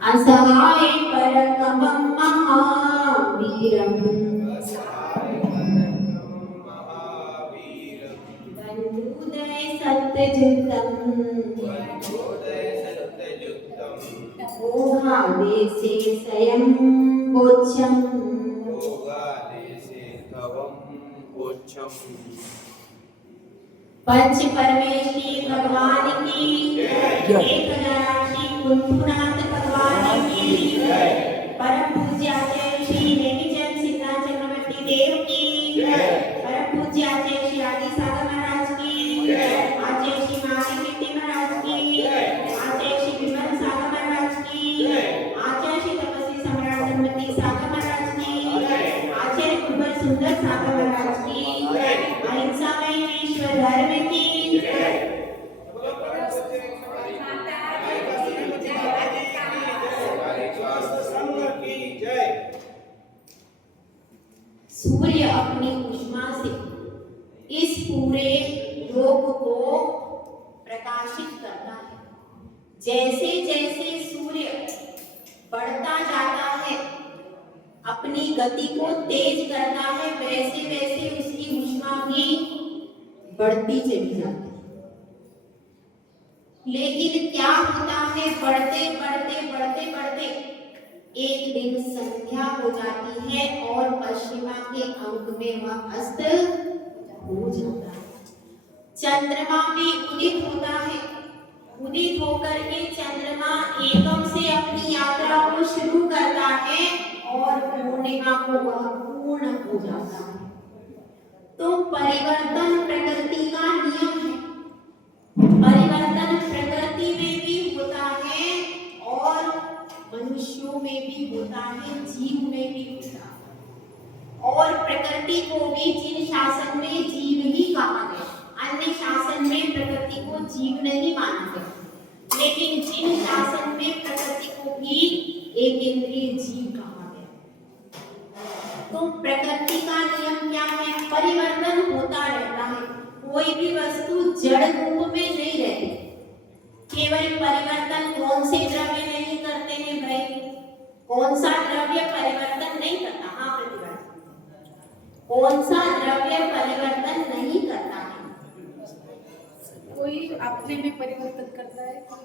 असहाय पराक्रमं महावीरं बन्धुदय सत्ययुक्तं मोहादेशे स्वयं बोध्यं पंच परमेश्वरी भगवान की एक राशि कुंभनाथ भगवान की परम पूज्य आचार्य श्री नेमिचंद सिद्धांत चक्रवर्ती देव की परम पूज्य आचार्य श्री आदि सागर महाराज की आचार्य श्री माधवी कीर्ति महाराज की आचार्य श्री विमल सागर महाराज की आचार्य श्री तपस्वी सम्राट धर्मती सागर महाराज की आचार्य कुंवर सुंदर सागर महाराज की अहिंसा में ईश्वर धर्म की सूर्य अपनी ऊष्मा से इस पूरे योग को प्रकाशित करता है। जैसे जैसे सूर्य बढ़ता जाता है, अपनी गति को तेज करता है, वैसे वैसे उसकी ऊष्मा भी बढ़ती चली जाती है। लेकिन क्या होता है, बढ़ते बढ़ते बढ़ते बढ़ते एक दिन संध्या हो जाती है और पश्चिमा के अंक में वह अस्त हो जाता है। चंद्रमा भी उदित होता है। उदित होकर के चंद्रमा एकदम से अपनी यात्रा को शुरू करता है और पूर्णिमा को वह पूर्ण हो जाता है। तो परिवर्तन प्रकृति का नियम है। परिवर्तन प्रकृति में भी होता है और मनुष्यों में भी होता है, जीव में भी होता है। और प्रकृति को भी जिन शासन में जीव ही कहा गया, अन्य शासन में प्रकृति को जीव नहीं माना गया, लेकिन जिन शासन में प्रकृति को भी एक इंद्रिय जीव कहा गया। तो प्रकृति का नियम क्या है? परिवर्तन होता रहता है। कोई भी वस्तु जड़ रूप में नहीं रहती। केवल परिवर्तन कौन से द्रव्य नहीं करते हैं भाई? कौन सा द्रव्य परिवर्तन नहीं करता? हाँ प्रतिभा, कौन सा द्रव्य परिवर्तन नहीं करता है? कोई अपने में परिवर्तन करता है। हाँ,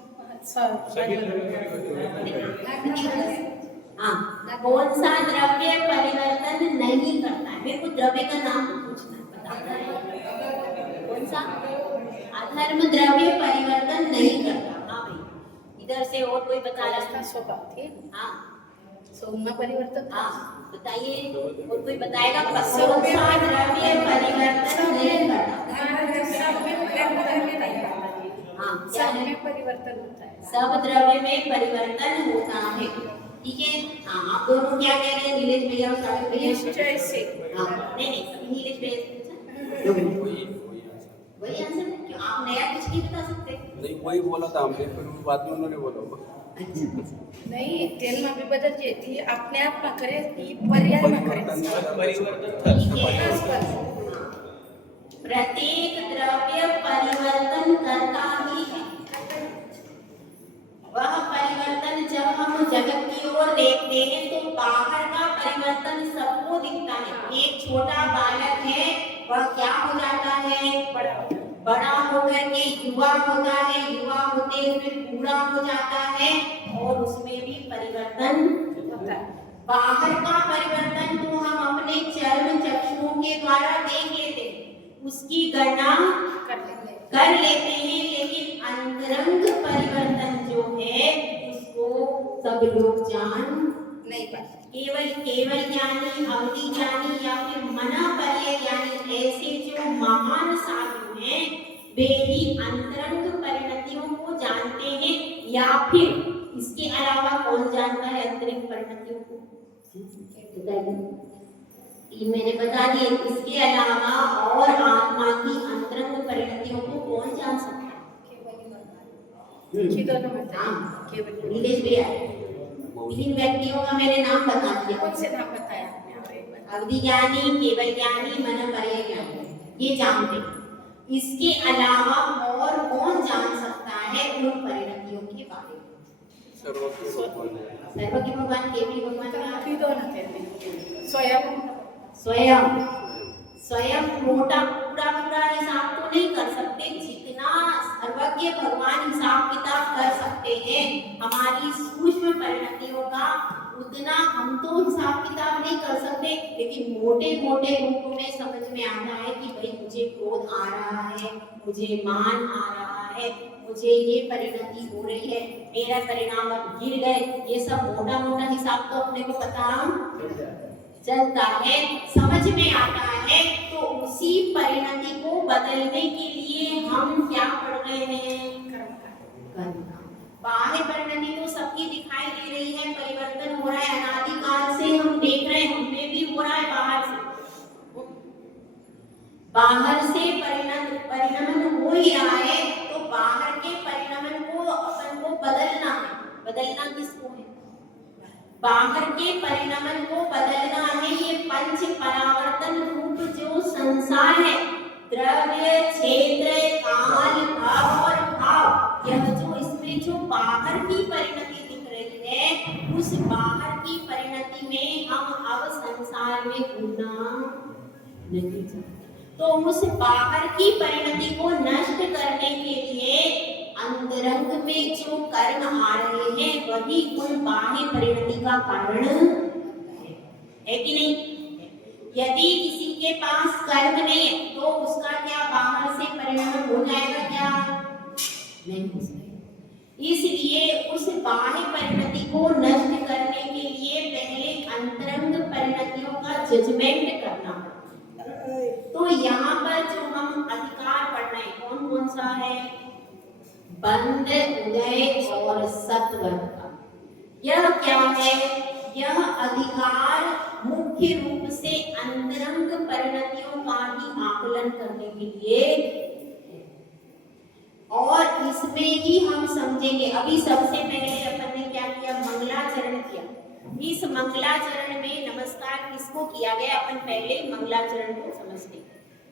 कौन सा द्रव्य परिवर्तन नहीं करता है? मेरे को द्रव्य का नाम पूछना है। कौन सा? अधर्म द्रव्य परिवर्तन नहीं करता। हाँ भाई, इधर से और कोई बता रहा है? हाँ, सोमा परिवर्तन। हाँ बताइए, और कोई बताएगा? कौन सा द्रव्य परिवर्तन नहीं करता? हाँ, सब में परिवर्तन होता है। सब द्रव्य में परिवर्तन होता है। ठीक है। हाँ, आप दोनों क्या कह रहे हैं? नीलेश भैया और सागर भैया? निश्चय से। हाँ, नहीं सभी नीलेश भैया वही आंसर है। क्यों आप नया कुछ नहीं बता सकते? नहीं, वही बोला था हमने, फिर बाद में उन्होंने बोला। नहीं, तेल में भी बदल जाती है, अपने आप में करे, पर्याय में करे। प्रत्येक द्रव्य परिवर्तन करता ही है। वह परिवर्तन जब हम जगत की ओर देखते हैं तो बाहर का परिवर्तन सबको दिखता है। एक छोटा बालक है, वह क्या हो जाता है? बड़ा होकर के युवा होता है, युवा होते हुए बूढ़ा हो जाता है और उसमें भी परिवर्तन होता है। बाहर का परिवर्तन तो हम अपने चर्म चक्षुओं के द्वारा देख लेते हैं, उसकी गणना कर लेते हैं, लेकिन अंतरंग परिवर्तन जो है उसको सब लोग जान नहीं पाते। केवल ज्ञानी, अवधि ज्ञानी या फिर मना पर्य ज्ञानी, ऐसे जो महान साधु हैं, वे ही अंतरंग परिणतियों को जानते हैं। या फिर इसके अलावा कौन जानता है अंतरंग परिणतियों को? ये मैंने बता दिए। इसके अलावा और आत्मा की अंतरंग परिणतियों को कौन जान सकता है? नीलेश भैया, तीन व्यक्तियों का मैंने नाम बता दिया। कौन से नाम बताया आपने? अवधि ज्ञानी, केवल ज्ञानी, मन पर्य ज्ञानी, ये जानते हैं। इसके अलावा और कौन जान सकता है उन परिणतियों के बारे में? सर्वज्ञ भगवान है। सर्वज्ञ भगवान केवली भगवान का કીધો નથી એમને. स्वयं स्वयं स्वयं मोटा पूरा पूरा हिसाब तो नहीं कर सकते, जितना सर्वज्ञ भगवान हिसाब किताब कर सकते हैं हमारी सूक्ष्म परिणतियों का, उतना हम तो हिसाब किताब नहीं कर सकते, लेकिन मोटे मोटे रूप में समझ में आता है कि भाई मुझे क्रोध आ रहा है, मुझे मान आ रहा है, मुझे ये परिणति हो रही है, मेरा परिणाम अब गिर गए, ये सब मोटा मोटा हिसाब तो अपने को पता चलता है, समझ में आता है। तो उसी परिणति को बदलने के लिए हम क्या पढ़ रहे हैं? कर्म। बाह्य परिणति तो सबकी दिखाई दे रही है, परिवर्तन हो रहा है, अनादिकाल से हम देख रहे हैं, हमें भी हो रहा है बाहर से परिणमन हो ही रहा है। तो बाहर के परिणमन को अपन को बदलना है। बदलना किसको है? बाहर के परिणमन को बदलना है। ये पंच परावर्तन रूप जो संसार है, द्रव्य, क्षेत्र, काल, भाव और भाव, यह जो इसमें जो बाहर की परिणति दिख रही है, उस बाहर की परिणति में हम अब संसार में घूमना नहीं चाहते। तो उस बाहर की परिणति को नष्ट करने के लिए अंतरंग में जो कर्म आ रहे हैं वही उन बाह्य परिणति का कारण है कि नहीं? यदि किसी के पास कर्म नहीं है तो उसका क्या बाहर से परिणाम हो जाएगा? क्या नहीं हो सकता। इसलिए उस बाह्य परिणति को नष्ट करने के लिए पहले अंतरंग परिणतियों का जजमेंट करना। तो यहाँ पर जो हम अधिकार पढ़ रहे हैं कौन कौन सा है? बंध, उदय और सत्वर का। यह क्या है? यह अधिकार मुख्य रूप से अंतरंग परिणतियों का ही आकलन करने के लिए, और इसमें ही हम समझेंगे। अभी सबसे पहले अपन ने क्या किया? मंगलाचरण किया। इस मंगलाचरण में नमस्कार किसको किया गया? अपन पहले मंगलाचरण को समझते।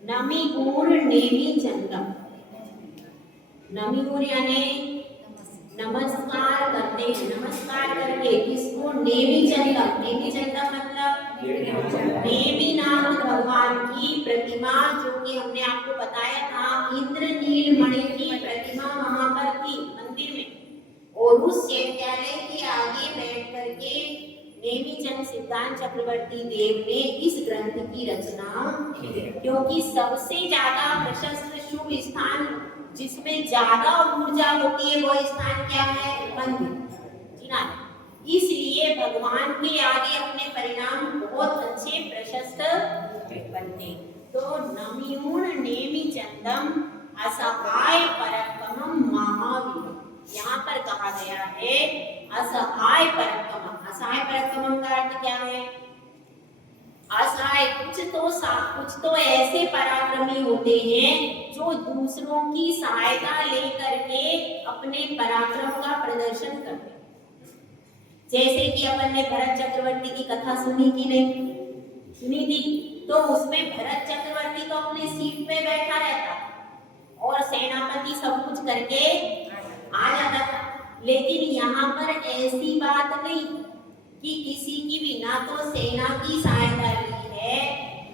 नमि गुण नेमि चंद्रम। नमि गुण यानी नमस्कार करते हैं। नमस्कार करके किसको? नेमि चंद्रम। नेमि चंद्रम मतलब नेमिनाथ भगवान की प्रतिमा, जो कि हमने आपको बताया था इंद्रनील मणि की प्रतिमा वहां पर थी मंदिर में, और उस विद्यालय के आगे बैठ करके नेमिचंद सिद्धांत चक्रवर्ती देव ने इस ग्रंथ की रचना की, क्योंकि सबसे ज्यादा प्रशस्त शुभ स्थान जिसमें ज्यादा ऊर्जा होती है वो स्थान क्या है? मंदिर। इसलिए भगवान के आगे अपने परिणाम बहुत अच्छे प्रशस्त बनते। तो नमियूण नेमि चंदम असहाय पराक्रमम महावीर, यहाँ पर कहा गया है असहाय पराक्रमम। असहाय पराक्रमम का अर्थ क्या है? असहाय कुछ तो ऐसे पराक्रमी होते हैं जो दूसरों की सहायता लेकर के अपने पराक्रम का प्रदर्शन करते हैं। जैसे कि अपन ने भरत चक्रवर्ती की कथा सुनी कि नहीं? सुनी थी। तो उसमें भरत चक्रवर्ती तो अपने सीट पे बैठा रहता और सेनापति सब कुछ करके आ जाता था, लेकिन यहाँ पर ऐसी बात नहीं कि किसी की भी ना तो सेना की सहायता ली है,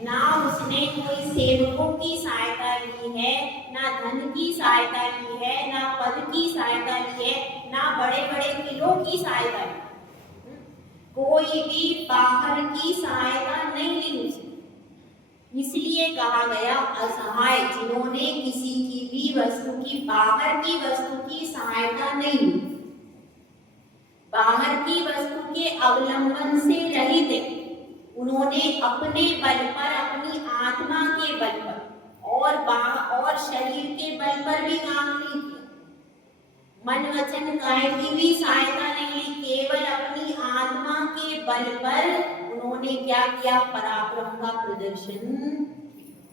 ना उसने कोई सेवकों की सहायता ली है, ना धन की सहायता ली है, ना पद की सहायता ली है, ना बड़े बड़े किलों की सहायता ली। कोई भी बाहर की सहायता नहीं ली उसने। इसलिए कहा गया असहाय, जिन्होंने किसी की भी वस्तु की, बाहर की वस्तु की सहायता नहीं ली, बाहर की वस्तु के अवलंबन से रहित है। उन्होंने अपने बल पर, अपनी आत्मा के बल पर और शरीर के बल पर भी काम नहीं किया। मन वचन काय की भी सहायता नहीं ली, केवल अपनी आत्मा के बल पर उन्होंने क्या किया? पराक्रम का प्रदर्शन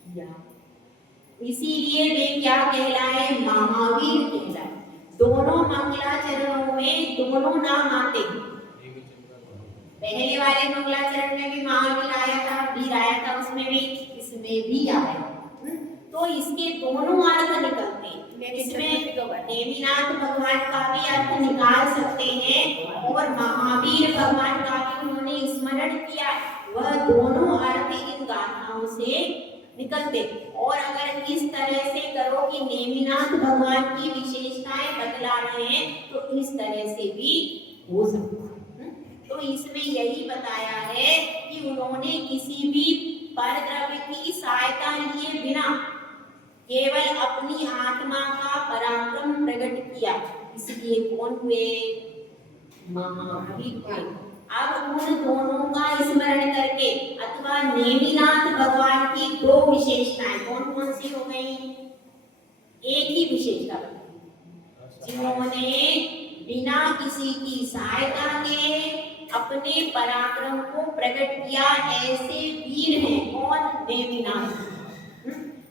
किया। इसीलिए वे क्या कहलाए? महावीर कहलाए। दोनों मंगलाचरणों में दोनों नाम आते हैं। पहले वाले मंगलाचरण में भी महावीर आया था, वीर आया था, उसमें भी, इसमें भी आया। तो इसके दोनों अर्थ निकलते हैं। इसमें नेमिनाथ भगवान का भी अर्थ निकाल सकते हैं और महावीर भगवान का भी उन्होंने स्मरण किया। वह दोनों अर्थ इन गाथाओं से निकलते। और अगर इस तरह से करो कि नेमिनाथ भगवान की विशेषताएं बतला रहे हैं तो इस तरह से भी हो सकता है। तो इसमें यही बताया है कि उन्होंने किसी भी परद्रव्य की सहायता लिए बिना केवल अपनी आत्मा का पराक्रम प्रकट किया, इसलिए कौन हुए? महावीर हुए। अब उन दोनों का स्मरण करके अथवा नेमिनाथ भगवान की दो विशेषताएं कौन कौन सी हो गई? एक ही विशेषता, जिन्होंने बिना किसी की सहायता के अपने पराक्रम को प्रकट किया, ऐसे वीर हैं कौन? नेमिनाथ।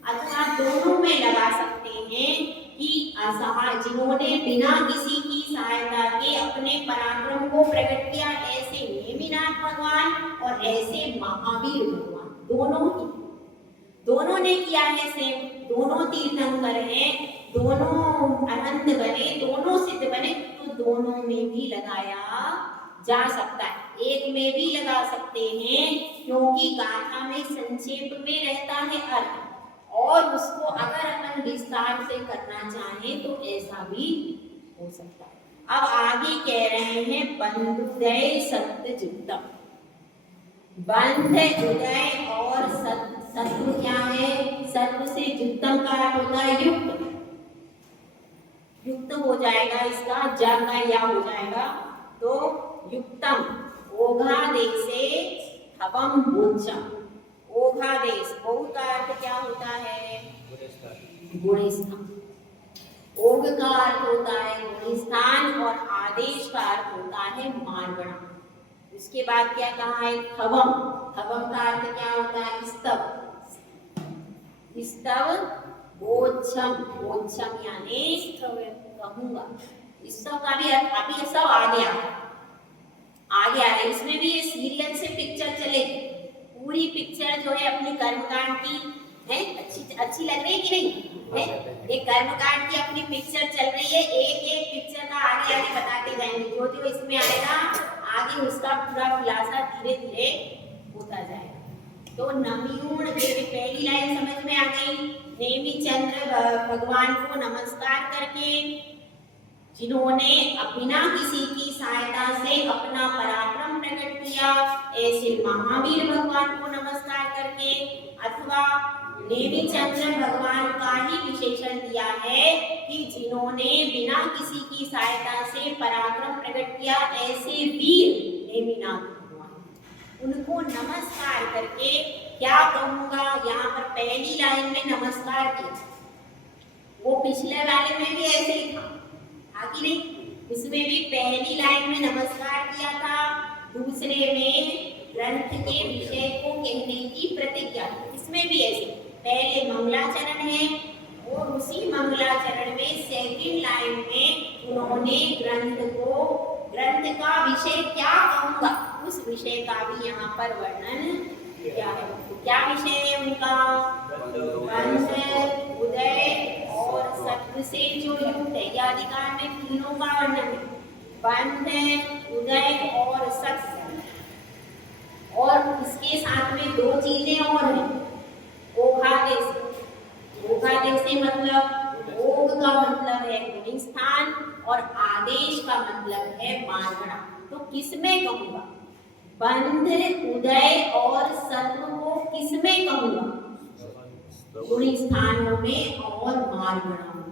अथवा दोनों में लगा सकते हैं कि असहाय, जिन्होंने बिना किसी की सहायता के अपने पराक्रम को प्रकट किया, ऐसे नेमिनाथ भगवान और ऐसे महावीर भगवान, दोनों ने किया है सेम। दोनों तीर्थंकर हैं, दोनों अनंत बने, दोनों सिद्ध बने, तो दोनों में भी लगाया जा सकता है। एक में भी लगा सकते हैं क्योंकि गाथा में संक्षेप में रहता है अर्थ, और उसको अगर अपन विस्तार से करना चाहें तो ऐसा भी हो सकता है। अब आगे कह रहे हैं बंधुदय सत्यजुक्तम। बंध उदय और सत्व क्या है? सत्व से जुक्तम का अर्थ होता है युक्त। युक्त हो जाएगा, इसका ज का या हो जाएगा, तो युक्तम। ओघादेश से हवम बोचम। ओघादेश, ओघ का अर्थ क्या होता है? गुणस्थान। ओघ का अर्थ होता है गुणस्थान और आदेश का अर्थ होता है मार्गणा। उसके बाद क्या कहा है? हवम। हवम का अर्थ क्या होता है? स्तव। स्तव बोचम। बोचम यानी कहूंगा। स्तव का भी अर्थ अभी सब आ गया है। इसमें भी ये सीरियल से पिक्चर चलेगी। पूरी पिक्चर जो है अपनी कर्मकांड की है, अच्छी लग रही है कि नहीं है? एक कर्मकांड की अपनी पिक्चर चल रही है। एक पिक्चर का आगे बताते जाएंगे। जो जो इसमें आएगा आगे उसका पूरा खुलासा धीरे धीरे होता जाएगा। तो नमयूण, पहली लाइन समझ में आ गई। नेमिचंद्र भगवान को नमस्कार करके, जिन्होंने बिना किसी की सहायता से अपना पराक्रम प्रकट किया, ऐसे महावीर भगवान को नमस्कार करके, अथवा नेमिचंद्र भगवान का ही विशेषण दिया है कि जिन्होंने बिना किसी की सहायता से पराक्रम प्रकट किया, ऐसे वीर नेमिनाथ भगवान, उनको नमस्कार करके क्या कहूंगा? यहाँ पर पहली लाइन में नमस्कार किया, वो पिछले वाले में भी ऐसे ही था कि नहीं? इसमें भी पहली लाइन में नमस्कार किया था, दूसरे में ग्रंथ के विषय को कहने की प्रतिज्ञा। इसमें भी ऐसे पहले मंगलाचरण है और उसी मंगलाचरण में सेकंड लाइन में उन्होंने ग्रंथ का विषय क्या कहूंगा, उस विषय का भी यहाँ पर वर्णन किया है। क्या विषय है उनका? बंध, उदय और सत्व से जो युक्त है। यह अधिकार में तीनों का वर्णन है। बंध, उदय और सत्व। और इसके साथ में दो चीजें और हैं। ओघादेश। ओघादेश से मतलब, ओघ का मतलब है गुणस्थान और आदेश का मतलब है मार्गणा। तो किसमें कहूंगा? बंध, उदय और सत्व को किसमें कहूंगा? गुणस्थानों में और मार्गणा में।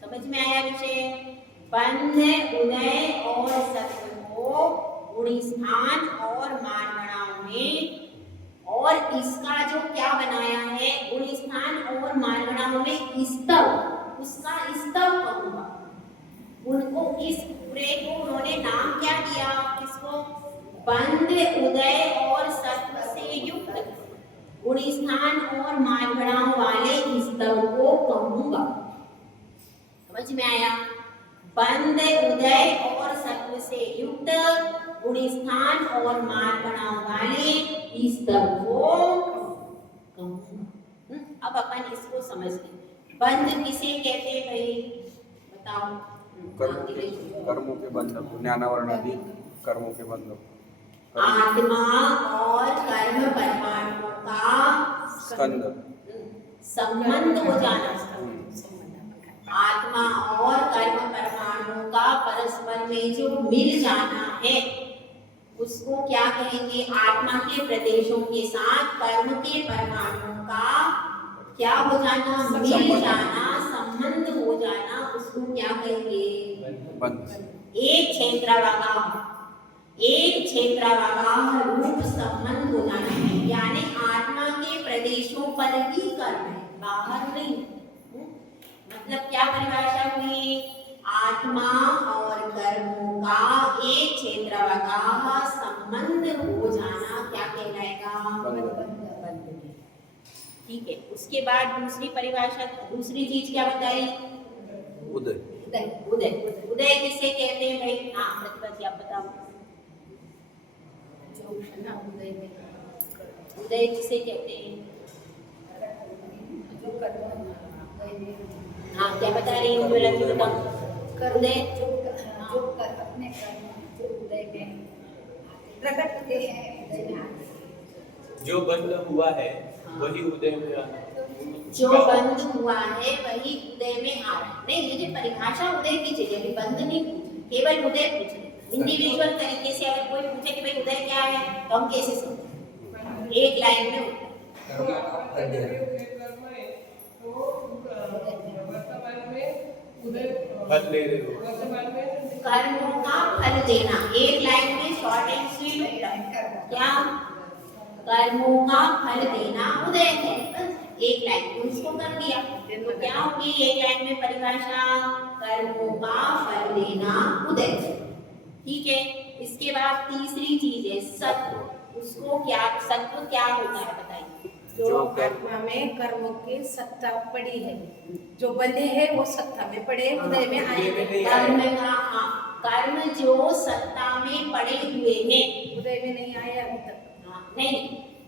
समझ में आया विषय? बंध, उदय और सत्व को गुणस्थान और मार्गणाओं में, और इसका जो क्या बनाया है गुणस्थान और मार्गणाओं में स्तव, उसका स्तव कहूंगा। उनको इस पूरे को उन्होंने नाम क्या दिया? किसको? बंध, उदय और सत्व से युक्त गुणस्थान और मार्गणाओं वाले स्तव को कहूंगा। समझ में आया? बंध, उदय और सत्व से युक्त गुणस्थान और मार्गणाओं वाले स्तव को कहूंगा। अब अपन इसको समझ लें। बंध किसे कहते हैं भाई, बताओ। कर्मों के बंधक, ज्ञानावरणादि कर्मों के बंधक। आत्मा और कर्म परमाणु का स्कंद। संबंध हो जाना। आत्मा और कर्म परमाणु का परस्पर में जो मिल जाना है उसको क्या कहेंगे? आत्मा के प्रदेशों के साथ कर्म के परमाणु का क्या हो जाना? मिल जाना, संबंध हो जाना, उसको क्या कहेंगे? एक क्षेत्रवागाह रूप संबंध हो जाना है, यानी आत्मा के प्रदेशों पर ही कर्म है, बाहर नहीं। मतलब क्या परिभाषा हुई? आत्मा और कर्मों का एक क्षेत्रवागाह संबंध हो जाना क्या कहलाएगा? ठीक है। उसके बाद दूसरी परिभाषा, दूसरी चीज क्या बताई? उदय। उदय उदय किसे कहते हैं भाई? हाँ प्रतिभा जी आप बताओ। उदय किसे कहते हैं? हाँ क्या बता रही हैं? उदय जो अपने कर्म जो उदय में प्रकट होते हैं, जो बंद हुआ है वही उदय में आ रहा है। जो बंद हुआ है वही उदय में आ रहा है। नहीं, मुझे परिभाषा उदय की चाहिए, अभी बंद नहीं पूछे, केवल उदय पूछे। इंडिविजुअल तरीके से अगर कोई पूछे कि भाई उदय क्या है तो हम कैसे समझें? एक लाइन में फल ले रहे हो, कर्मों का फल देना, एक लाइन में शॉर्ट एंड स्वीट उत्तर क्या? कर्मों का फल देना उदय है। बस एक लाइन में उसको कर दिया तो क्या होगी? एक लाइन में परिभाषा, कर्मों का फल देना उदय। ठीक है। इसके बाद तीसरी चीज है सत्व। उसको क्या, सत्व क्या होता है बताइए? जो आत्मा में कर्मों की सत्ता पड़ी है, जो बंधे हैं वो सत्ता में पड़े, उदय में आए। कर्म का, हाँ, कर्म जो सत्ता में पड़े हुए हैं, उदय में नहीं आए अभी तक। नहीं,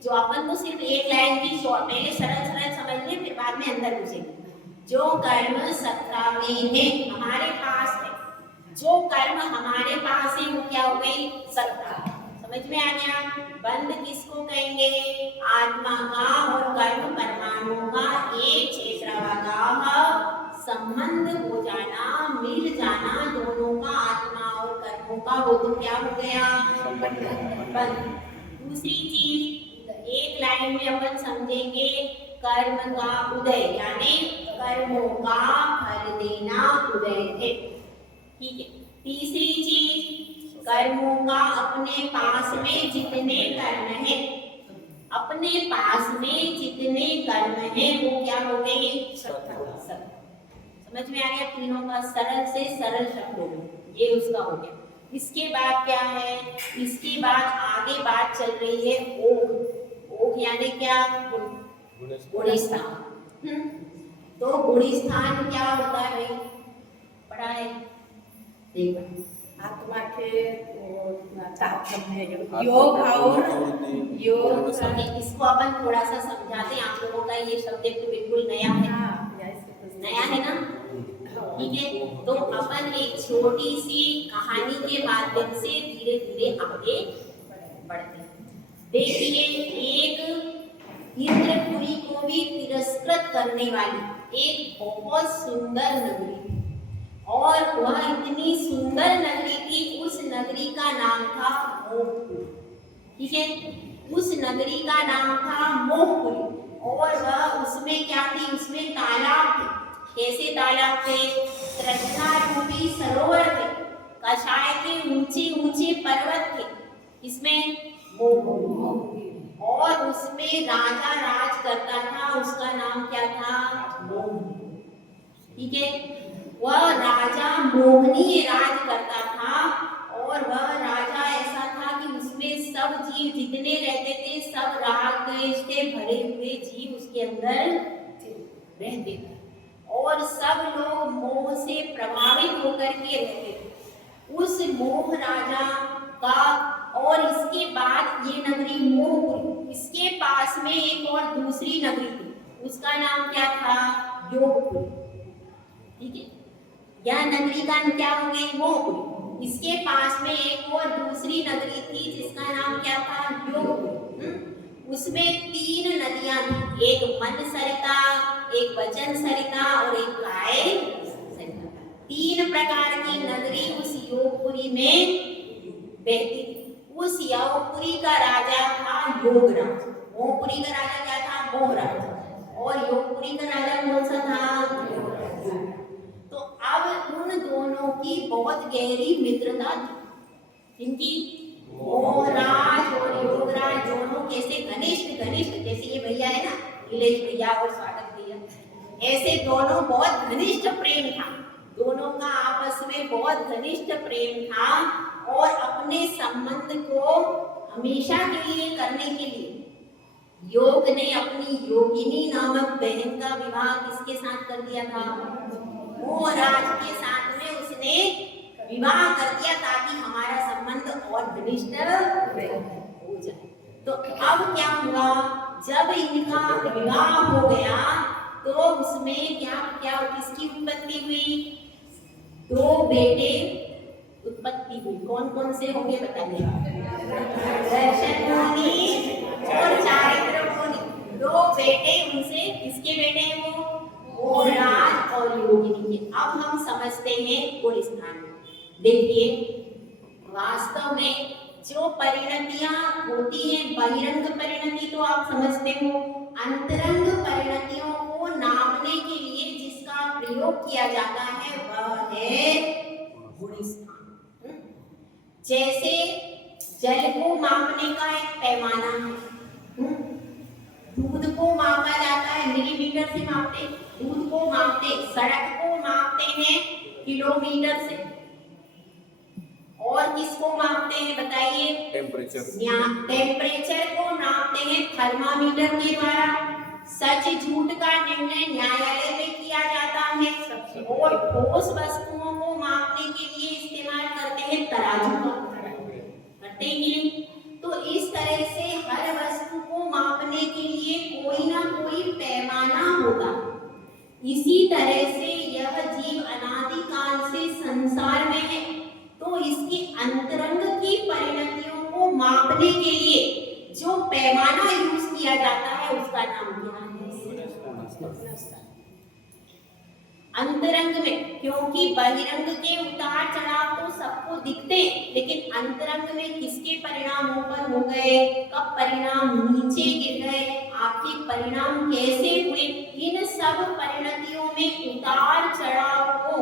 जो अपन को सिर्फ एक लाइन की शॉर्ट, पहले सरल सरल समझ ले फिर बाद में अंदर घुसेंगे। जो कर्म सत्ता में है, हमारे पास है, जो कर्म हमारे पास है वो क्या हो गई? सत्ता। समझ में आ गया? बंध किसको कहेंगे? आत्मा का और कर्म परमाणु का एक क्षेत्रवागाह संबंध हो जाना, मिल जाना दोनों का, आत्मा और कर्मों का, वो तो क्या हो गया? बंध। दूसरी चीज एक लाइन में अपन समझेंगे, कर्म का उदय, यानी कर्मों का फल देना उदय है। ठीक है। तीसरी चीज, कर्मों का अपने पास में जितने कर्म हैं, अपने पास में जितने कर्म हैं वो क्या हो गए? समझ में आ गया? तीनों का सरल से सरल शब्द हो गया, ये उसका हो गया। इसके बाद क्या है? इसके बाद आगे बात चल रही है ओघ। ओघ यानी क्या? गुणस्थान। तो गुणस्थान क्या होता है भाई? पढ़ा है? देखो आत्मा के तात्पर्य है योग और योग। इसको अपन थोड़ा सा समझाते हैं। आप लोगों का ये सब्जेक्ट तो बिल्कुल नया है, नया है ना? ठीक है। तो अपन एक छोटी सी कहानी के माध्यम से धीरे धीरे आगे बढ़ते हैं। देखिए, एक इंद्रपुरी को भी तिरस्कृत करने वाली एक बहुत सुंदर नगरी थी, और वह इतनी सुंदर नगरी थी, उस नगरी का नाम था मोहपुरी। ठीक है। उस नगरी का नाम था मोहपुरी, और वह उसमें क्या थी? उसमें तालाब थे। कैसे तालाब थे? तृष्णा रूपी सरोवर थे, कषाय के ऊंचे ऊंचे पर्वत थे। इसमें मोहपुरी, और उसमें राजा राज करता था, उसका नाम क्या था? मोहनी। ठीक है। वह राजा मोहनी राज करता था, और वह राजा ऐसा था कि उसमें सब जीव जितने रहते थे सब राग द्वेष से भरे हुए जीव उसके अंदर रहते थे, और सब लोग मोह से प्रभावित होकर के रहते थे। उस मोह राजा का, और इसके बाद ये नगरी मोहपुरी, इसके पास में एक और दूसरी नगरी थी, उसका नाम क्या था? योगपुरी, ठीक है। यह नगरी का नाम क्या हो गई? मोहपुरी। इसके पास में एक और दूसरी नगरी थी जिसका नाम क्या था? योगपुरी। उसमें 3 नदियां थी, एक मन सरिता, एक वचन सरिता और एक काय सरिता। 3 प्रकार की नगरी उस योगपुरी में बहती थी। उस योगपुरी का राजा था योगराज। मोहपुरी का राजा क्या था? मोहराज। और योगपुरी का राजा कौन सा था? तो अब उन दोनों की बहुत गहरी मित्रता थी। इनकी मोहराज और योगराज दोनों कैसे घनिष्ठ घनिष्ठ, जैसे ये भैया है ना, नीलेश भैया और स्वागत भैया, ऐसे दोनों बहुत घनिष्ठ प्रेम था। दोनों का आपस में बहुत घनिष्ठ प्रेम था और अपने संबंध को हमेशा के लिए करने के लिए योग ने अपनी योगिनी नामक बहन का विवाह किसके साथ कर दिया था? मोहराज के साथ में उसने विवाह कर दिया ताकि हमारा संबंध और घनिष्ठ हो जाए। तो अब क्या हुआ? जब इनका विवाह हो गया तो उसमें क्या क्या किसकी उत्पत्ति हुई? 2 बेटे उत्पत्ति हुई। कौन कौन से होंगे बताइए? दर्शन मुनि और चारित्र मुनि। 2 बेटे उनसे, किसके बेटे हैं वो? मोहराज और योगिनी के। अब हम समझते हैं गुण स्थान। देखिए, वास्तव में जो परिणतियां होती हैं, बहिरंग परिणति तो आप समझते हो, अंतरंग परिणतियों को नापने के लिए जिसका प्रयोग किया जाता है वह है गुण स्थान। जैसे जल को मापने का एक पैमाना है, दूध को मापा जाता है मिलीमीटर से मापते, दूध को मापते, सड़क को मापते हैं किलोमीटर से, और किसको मापते हैं बताइए? टेम्परेचर। टेम्परेचर को नापते हैं थर्मामीटर के द्वारा। सच झूठ का निर्णय न्यायालय में किया जाता है और ठोस वस्तुओं को मापने के लिए इस्तेमाल करते हैं तराजू का, करते ही नहीं। तो इस तरह से हर वस्तु को मापने के लिए कोई ना कोई पैमाना होता। इसी तरह से यह जीव अनादि काल से संसार में है, तो इसकी अंतरंग की परिणतियों को मापने के लिए जो पैमाना यूज किया जाता है उसका नाम क्या है? अंतरंग में, क्योंकि बहिरंग के उतार चढ़ाव तो सबको दिखते, लेकिन अंतरंग में किसके परिणाम ऊपर हो गए, कब परिणाम नीचे गिर गए, आपके परिणाम कैसे हुए, इन सब परिणतियों में उतार चढ़ाव को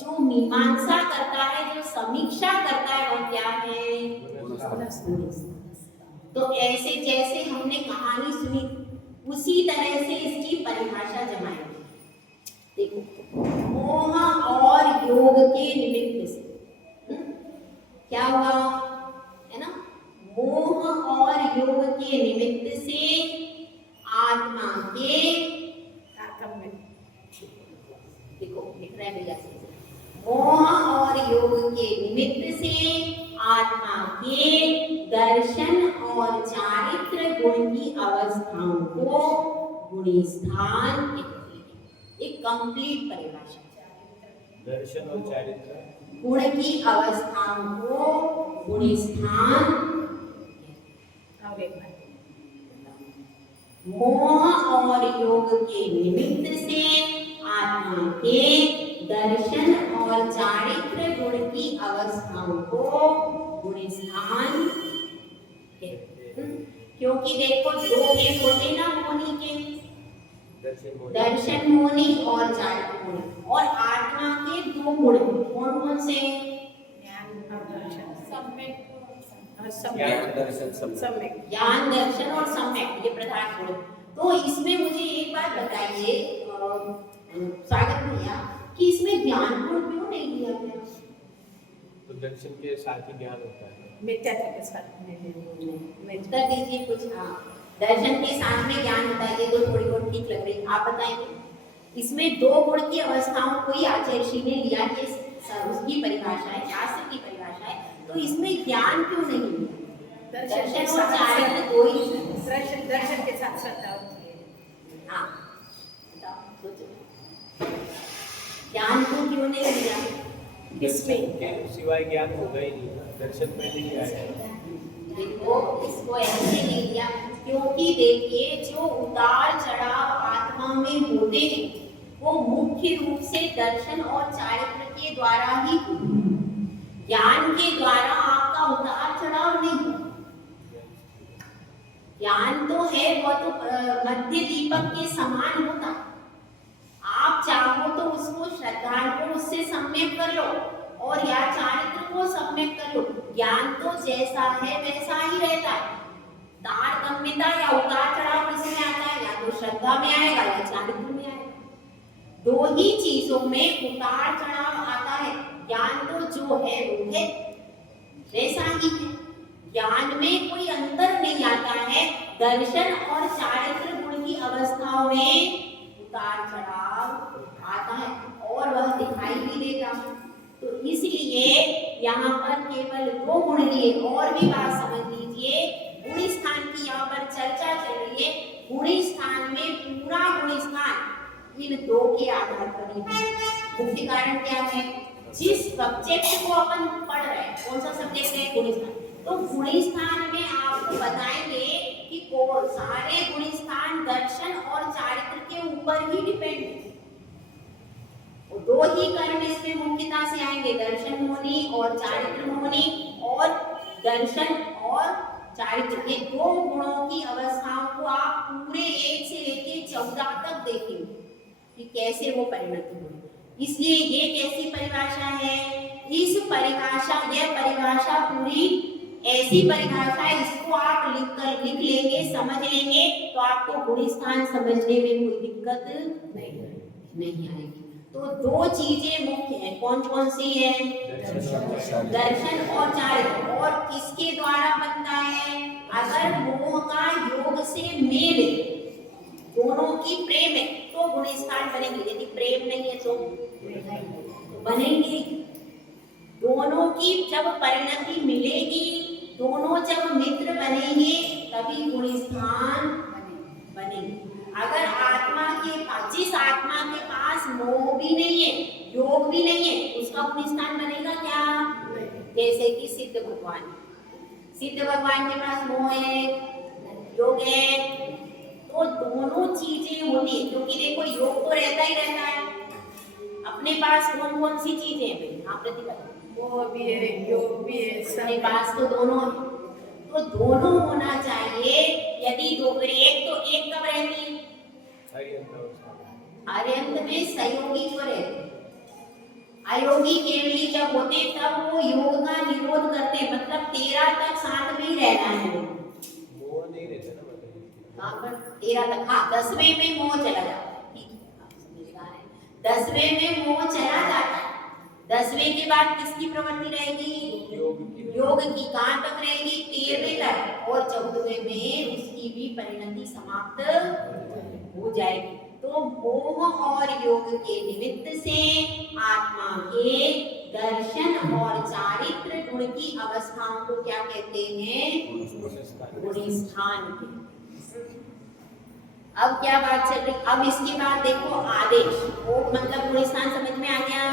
जो मीमांसा करता है, जो समीक्षा करता है, वो क्या है? तो ऐसे जैसे हमने कहानी सुनी उसी तरह से इसकी परिभाषा जमाएंगे। देखो, मोह और योग के निमित्त से क्या हुआ है ना? मोह और योग के निमित्त से आत्मा के, देखो लिख रहे हैं भैया से, मोह और योग के निमित्त से आत्मा के दर्शन और चारित्र गुण की अवस्थाओं को गुणी स्थान कहते हैं। एक कंप्लीट परिभाषा। दर्शन और चारित्र गुण की अवस्थाओं को गुणी स्थान। मोह और योग के निमित्त से आत्मा के दर्शन और चारित्र गुण की अवस्थाओं को गुण स्थान कहते हैं। क्योंकि देखो 2 भेद होते ना मोनी के, दर्शन मोनी और चारित्र मोनी, और आत्मा के 2 गुण कौन कौन से? ज्ञान दर्शन और सम्यक, ये प्रधान गुण। तो इसमें मुझे एक बात बताइए स्वागत भैया, कि इसमें ज्ञान गुण क्यों नहीं लिया गया? तो दर्शन के साथ ही ज्ञान होता है, मिथ्यात्व के साथ उत्तर दीजिए कुछ। हाँ, दर्शन के साथ में ज्ञान होता है, ये तो थोड़ी बहुत ठीक लग रही, आप बताएंगे। इसमें 2 गुण की अवस्थाओं कोई आचार्य ने लिया, ये उसकी परिभाषा है, शास्त्र की परिभाषा है, तो इसमें ज्ञान क्यों नहीं लिया? दर्शन और चारित्र दर्शन के साथ श्रद्धा होती है। हाँ, सोचो क्यों नहीं लिया? किसमें? के सिवाय ज्ञान होगा ही नहीं, दर्शन पहले ही आया है। देखो इसको ऐसे नहीं लिया क्योंकि देखिए जो उतार चढ़ाव आत्मा में होते हैं वो मुख्य रूप से दर्शन और चारित्र के द्वारा ही होते हैं। ज्ञान के द्वारा आपका उतार चढ़ाव नहीं होता। ज्ञान तो है वो तो मध्य दीपक के समान होता। आप चाहो तो उसको श्रद्धा को उससे सम्यक कर लो और या चारित्र को सम्यक कर लो। ज्ञान तो जैसा है वैसा ही रहता है। तारतम्यता या उतार चढ़ाव किसमें आता है? या तो श्रद्धा में आएगा या चारित्र में आएगा। दो ही चीजों में उतार चढ़ाव आता है। ज्ञान तो जो है वो है वैसा ही है। ज्ञान में कोई अंतर नहीं आता है। दर्शन और चारित्र गुण की अवस्थाओं में उतार चढ़ाव आता है और वह दिखाई भी देता है। तो इसलिए यहाँ पर केवल दो गुण लिए। और भी बात समझ लीजिए, गुण स्थान की यहाँ पर चर्चा चल रही है। गुण स्थान में पूरा गुण स्थान इन दो के आधार पर ही है। मुख्य कारण क्या है? जिस सब्जेक्ट को अपन पढ़ रहे हैं, कौन सा सब्जेक्ट है? गुण स्थान। तो गुण स्थान में आपको बताएंगे कि सारे गुण स्थान दर्शन और चारित्र के ऊपर ही डिपेंड है। दो ही कर्म इसमें मुख्यता से आएंगे, दर्शन होनी और चारित्र होनी। और दर्शन और चारित्र के दो गुणों की अवस्थाओं को आप पूरे 1 से लेके 14 तक देखेंगे कि कैसे वो परिणति हुई। इसलिए ये कैसी परिभाषा है? यह परिभाषा पूरी ऐसी परिभाषा है, इसको आप लिख लेंगे, समझ लेंगे तो आपको गुण स्थान समझने में कोई दिक्कत नहीं आएगी। तो दो चीजें मुख्य हैं। कौन कौन सी है? दर्शन और चारित्र। और किसके द्वारा बनता है? अगर मोह का योग से मेल दोनों की प्रेम है तो गुण स्थान बनेंगे। यदि प्रेम नहीं है तो बनेंगे। दोनों की जब परिणति मिलेगी, दोनों जब मित्र बनेंगे तभी गुण स्थान बनेंगे। अगर आत्मा के पास, जिस आत्मा के पास मोह भी नहीं है, योग भी नहीं है, उसका गुण स्थान बनेगा क्या? जैसे कि सिद्ध भगवान के पास मोह है, योग है, तो दोनों चीजें होती है। क्योंकि देखो योग तो रहता ही रहता है। अपने पास कौन कौन सी चीजें हैं भाई? हाँ प्रतिभा, वो भी है, योग भी है, अपने पास तो दोनों है। तो दोनों होना चाहिए। यदि दो, एक तो एक कब रहती है? आर्यंत में सहयोगी जो रहते, अयोगी केवली जब होते तब वो योग का निरोध करते। मतलब 13 तक साथ में ही रहना है। मोह नहीं रहता ना, मतलब 13 तक। हाँ, 10वें में मोह चला जाता है। ठीक है, आप समझदार हैं। 10वें में मोह चला जाता है। 10वें के बाद किसकी प्रवृत्ति रहेगी? योग की। कहाँ तक रहेगी? 13वें तक। और 14वें में उसकी भी परिणति समाप्त हो जाएगी। तो मोह और योग के निमित्त से आत्मा के दर्शन और चारित्र गुण की अवस्थाओं को क्या कहते हैं? गुण स्थान के। अब क्या बात चल रही? अब इसके बाद देखो आदेश। वो मतलब गुण स्थान समझ में आ गया।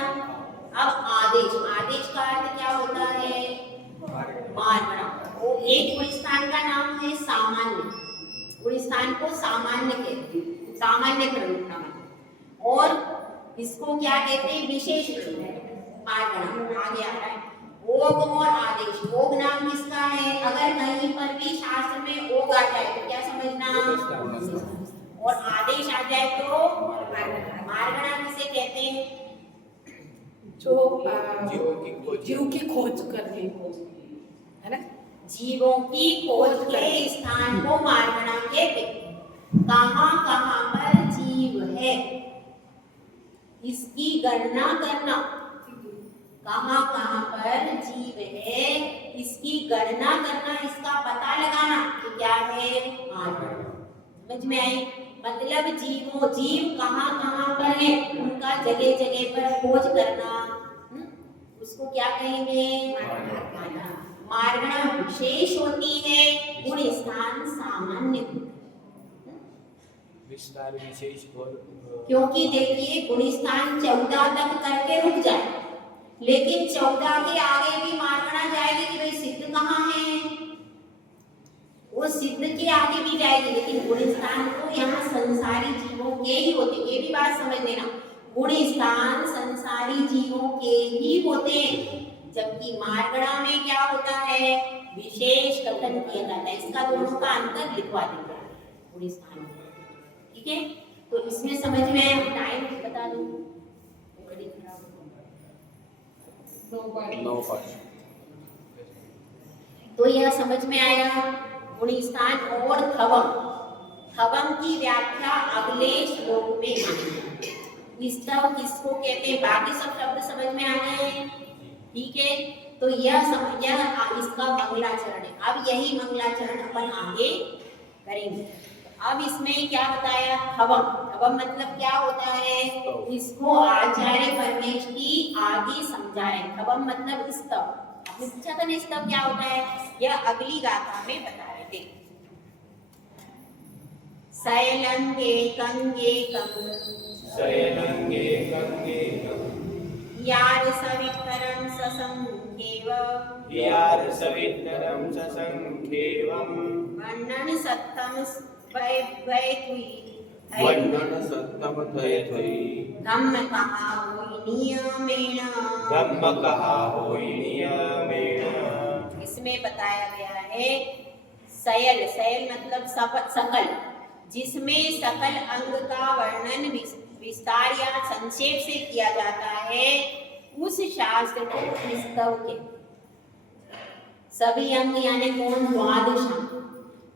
अब आदेश। आदेश का अर्थ क्या होता है? मार्गणा। वो एक गुण स्थान का नाम है सामान्य। गुण स्थान को सामान्य कहते हैं, सामान्य प्रवृत्ति। और इसको क्या कहते हैं? विशेष मार्गणा। आगे आ रहा है ओग और आदेश। ओग नाम किसका है? अगर कहीं पर भी शास्त्र में ओग आ जाए तो क्या समझना? और आदेश आ जाए तो मार्गणा किसे कहते हैं? जो जीव की खोज करनी है ना, जीवों की खोज के स्थान को मार्गणा कहते हैं। कहाँ कहाँ पर जीव है इसकी गणना करना। कहाँ कहाँ पर जीव है इसकी गणना करना, इसका पता लगाना, ये क्या है? मार्गणा। समझ में आई? मतलब जीव कहाँ कहाँ पर है उनका जगह जगह पर खोज करना, उसको क्या कहेंगे? मार्गणा विशेष होती है, गुण स्थान सामान्य। विस्तार विशेष और क्योंकि देखिए गुणस्थान 14 तक करके रुक जाए, लेकिन 14 के आगे भी मारना जाएगी कि भाई सिद्ध कहाँ है, वो सिद्ध के आगे भी जाएगी, लेकिन गुणस्थान तो यहाँ संसारी जीवों के ही होते, ये भी बात समझ लेना, गुणस्थान संसारी जीवों के ही होते हैं, जबकि मार्गणा में क्या होता है, विशेष कथन किया जाता है। इसका दोनों का अंतर लिखवा देंगे गुणस्थान, ठीक है। तो इसमें समझ में टाइम बता दो, घड़ी खराब हो। 9:05। तो यह समझ में आया गुणस्थान और थवम। थवम की व्याख्या अगले श्लोक में आएगी। स्तव किसको कहते हैं, बाकी सब शब्द समझ में आ गए, ठीक है। तो यह इसका मंगलाचरण है। अब यही मंगलाचरण अपन आगे करेंगे। अब इसमें क्या बताया, थवम। थवम मतलब क्या होता है, इसको आचार्य परमेश की आगे समझा है। थवम मतलब स्तव, आपने पूछा था ना स्तव क्या होता है, यह अगली गाथा में बता रहे थे। शैलंगे कंगे कं शयनंगे कंगे यार सवितरं ससंखेव यार सवितरं ससंखेवं वर्णन सत्तम वै तुई वर्णन सत्तम थय थई धम्म कहा होई नियमेण। ब्रह्म कहा होई नियमेण। इसमें बताया गया है शयल, शयल मतलब सकल, जिसमें सकल अंग का वर्णन विस्तार या संक्षेप से किया जाता है, उस शास्त्र को स्तव के। सभी अंग यानी कौन, द्वादशांग।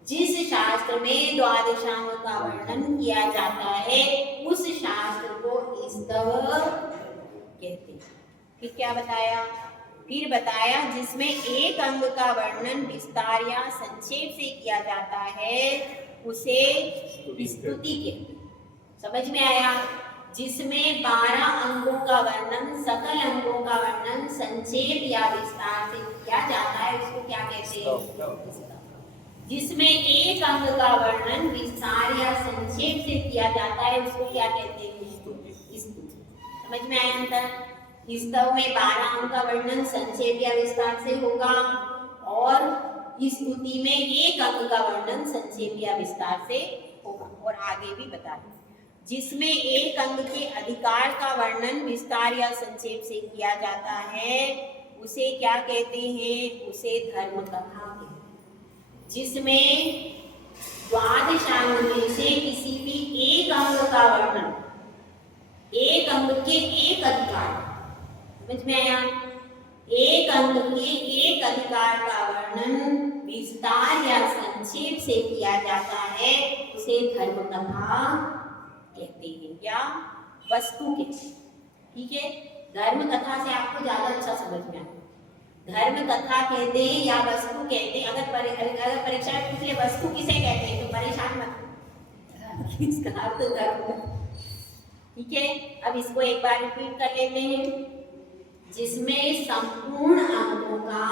जिस शास्त्र में द्वादशांग का वर्णन किया जाता है, उस शास्त्र को स्तव कहते हैं। फिर क्या बताया, फिर बताया जिसमें एक अंग का वर्णन विस्तार या संक्षेप से किया जाता है, उसे स्तुति कहते हैं। समझ में आया, जिसमें 12 अंगों का वर्णन, सकल अंगों का वर्णन संक्षेप या विस्तार से किया जाता है, उसको क्या कहते हैं, जिसमें एक अंग का वर्णन विस्तार या संक्षेप से किया जाता है, उसको क्या कहते हैं, स्तुति। समझ में आया अंतर, स्तव में 12 अंग का वर्णन संक्षेप या विस्तार से होगा, और स्तुति में एक अंग का वर्णन संक्षेप या विस्तार से होगा। और आगे भी बता दें, जिसमें एक अंग के अधिकार का वर्णन विस्तार या संक्षेप से किया जाता है, उसे क्या कहते हैं, उसे धर्म कथा कहते हैं। जिसमें द्वादशांग में से किसी भी एक अंग का वर्णन, एक अंग के एक अधिकार, समझ में आया, एक अंग के एक अधिकार का वर्णन विस्तार या संक्षेप से किया जाता है, उसे धर्म कथा कहते हैं या वस्तु कहते हैं, ठीक है। धर्म कथा से आपको ज्यादा अच्छा समझ में आए, धर्म कथा कहते हैं या वस्तु कहते हैं। अगर परीक्षा में पूछ ले वस्तु किसे कहते हैं तो परेशान मत, इसका अर्थ धर्म, ठीक है। अब इसको एक बार रिपीट कर लेते हैं। जिसमें संपूर्ण अंगों का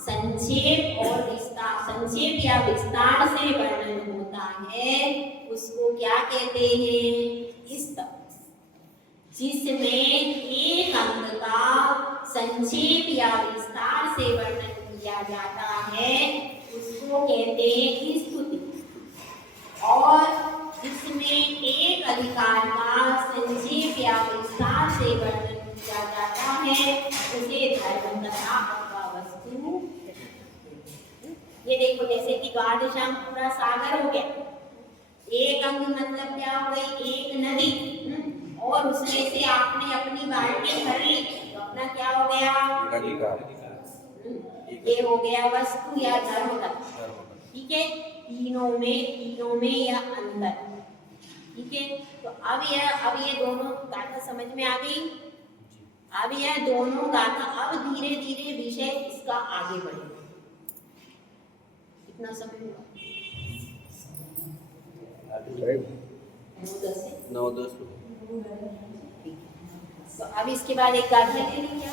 संक्षेप और विस्तार, संक्षेप या विस्तार से वर्णन होता है, उसको क्या कहते हैं, स्तव। जिसमें एक अंग का संक्षेप या विस्तार से वर्णन किया जाता है, उसको कहते हैं स्तुति। और जिसमें एक अधिकार का संक्षेप या विस्तार से वर्णन किया जाता है, उसे धर्म कथा अथवा वस्तु। ये देखो, जैसे कि द्वादशांग पूरा सागर हो गया, एक अंग मतलब क्या हो गई, एक नदी, और उसमें से आपने अपनी बाल्टी भर ली, तो अपना क्या हो गया, अधिकार। ये हो गया वस्तु या धर्म कथा, ठीक है। तीनों में यह अंतर, ठीक है। तो अब ये दोनों गाथा समझ में आ गई। अब यह दोनों गाथा, अब धीरे धीरे विषय इसका आगे बढ़ेगा। कितना समय हुआ, 9-10। तो अब इसके बाद एक गाथा ले लें क्या,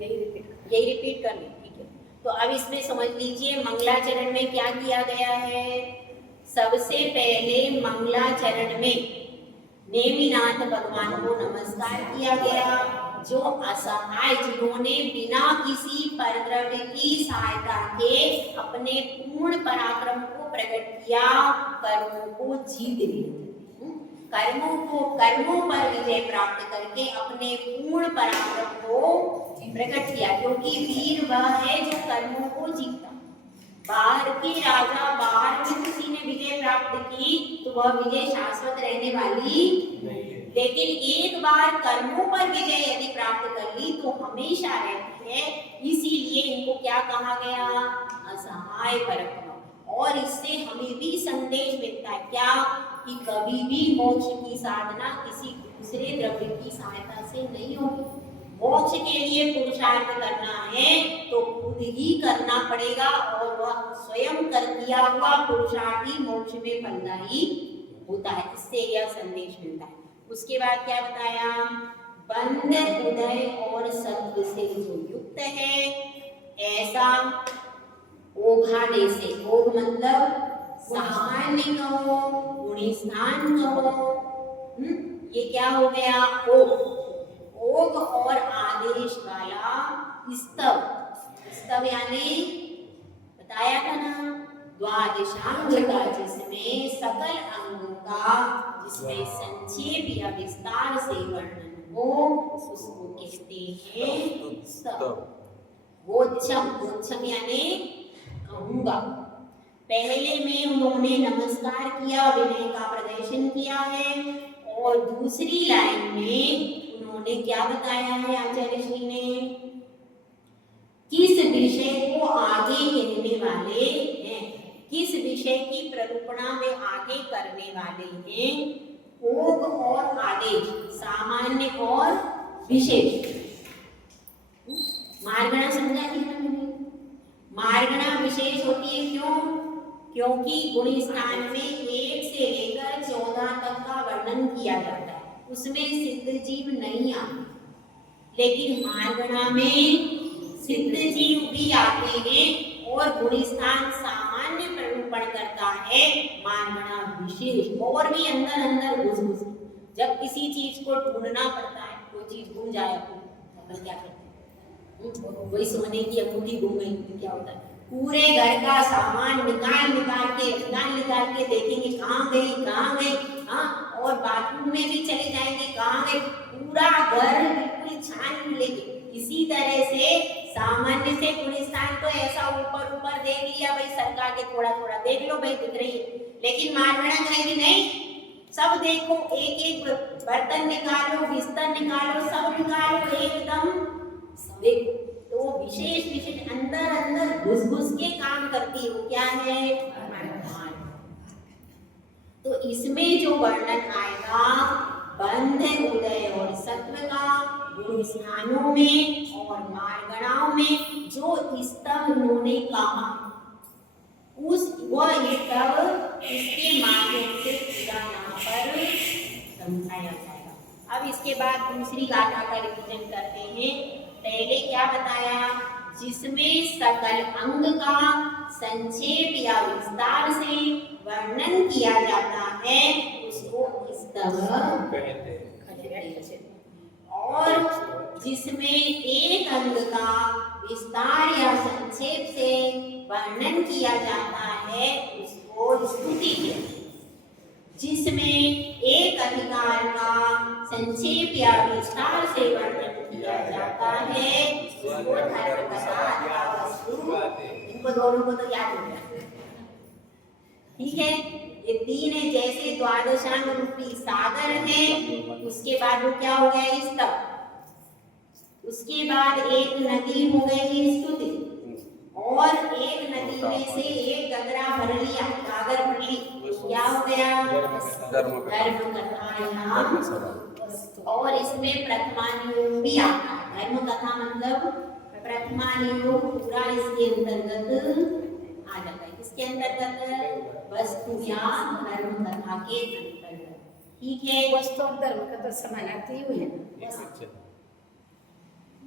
यही रिपीट कर लें, ठीक है। तो अब इसमें समझ लीजिए मंगलाचरण में क्या किया गया है, सबसे पहले मंगलाचरण में नेमिनाथ भगवान को नमस्कार किया गया, जो असहाय, जिन्होंने बिना किसी परद्रव्य की सहायता के अपने पूर्ण पराक्रम को प्रकट किया, कर्मों को जीत लिया, कर्मों पर विजय प्राप्त करके अपने पूर्ण पराक्रम को प्रकट किया, क्योंकि वीर वह है जो कर्मों को जीता। बाहर के राजा, बाहर में किसी ने विजय प्राप्त की तो वह विजय शाश्वत रहने वाली नहीं, लेकिन एक बार कर्मों पर विजय यदि प्राप्त कर ली तो हमेशा रहती है। इसीलिए इनको क्या कहा गया? असहाय पराक्रम। और इससे हमें भी संदेश मिलता है क्या? कि कभी भी मोक्ष की साधना किसी दूसरे द्रव्य की सहायता से नहीं होगी। मोक्ष के लिए पुरुषार्थ करना है तो खुद ही करना पड़ेगा, और वह स्वयं कर किया हुआ पुरुषार्थ ही मोक्ष में फलदायी होता है। इससे यह संदेश मिलता है। उसके बाद क्या बताया? बंध उदय और सत्व से जो युक्त है, ऐसा ओघाने से, ओघ मतलब सामान्य कहो, गुणी स्थान कहो, ये क्या हो गया? ओघ और आदेश वाला स्तव। स्तव यानी बताया था ना, द्वादशांग का, जिसमें सकल अंगों का, जिसमें संक्षेप या विस्तार से वर्णन हो, उसको कहते हैं स्तव। गोच्छम, गोच्छम यानी कहूंगा। पहले में उन्होंने नमस्कार किया, विनय का प्रदर्शन किया है, और दूसरी लाइन में उन्होंने क्या बताया है आचार्य श्री ने? किस विषय को आगे कहने वाले हैं, किस विषय की प्ररूपणा में आगे करने वाले हैं? ओघ और आदेश, सामान्य और विशेष। मार्गणा समझा नहीं ना मैंने? मार्गणा विशेष होती है, क्यों? क्योंकि गुण स्थान में 1 से लेकर 14 तक का वर्णन किया जाता है, उसमें सिद्ध जीव नहीं आते, लेकिन मार्गणा में सिद्ध जीव भी आते हैं, और गुण स्थान सामान्य प्ररूपण करता है, मार्गणा विशेष। और भी अंदर अंदर घुस जब किसी चीज को ढूंढना पड़ता है, कोई चीज घूम जाए तो अपन क्या करते हैं? वही सोने की अंगूठी घूम गई तो क्या होता है? पूरे घर का सामान निकाल के देखेंगे कहाँ गई, हाँ, और बाथरूम में भी चले जाएंगे, कहाँ गई, पूरा घर बिल्कुल छान लेंगे। इसी तरह से सामान्य से गुण स्थान तो ऐसा ऊपर देख लिया भाई, सरका के थोड़ा देख लो भाई, दिख रही है, लेकिन मार्गणा कहेगी नहीं, सब देखो, एक बर्तन निकालो, बिस्तर निकालो, सब निकालो, एकदम देखो। तो विशेष अंदर घुस के काम करती है, वो क्या है? तो इसमें जो वर्णन आएगा बंध, उदय और सत्व का, गुण स्थानों में और मार्गणाओं में जो स्तव उन्होंने कहा, वह स्तव इसके माध्यम से पूरा यहाँ पर समझाया जाएगा। अब इसके बाद दूसरी गाथा का रिवीजन करते हैं। पहले क्या बताया? जिसमें सकल अंग का संक्षेप या विस्तार से वर्णन किया जाता है, उसको स्तव कहते हैं। और जिसमें एक अंग का विस्तार या संक्षेप से वर्णन किया जाता है, उसको स्तुति कहते हैं। जिसमें एक अधिकार का संक्षेप या विस्तार से वर्णन किया जाता है, उसको धर्म कथा वस्तु। इनको दोनों को तो याद हो गया, ठीक है? ये तीन है, जैसे द्वादशांग रूपी सागर है, उसके बाद वो क्या हो गया? स्तव। उसके बाद एक नदी हो गई स्तुति, और एक नदी में से एक गगरा भर लिया, गागर भर ली, क्या हो गया? धर्म कथा। और इसमें प्रथमानुयोग भी आता है। धर्म कथा मतलब प्रथमानुयोग पूरा इसके अंतर्गत आ जाता है। इसके अंतर्गत वस्तु या धर्म कथा के अंतर्गत, ठीक है? वस्तु और धर्म कथा समानार्थी हुई है।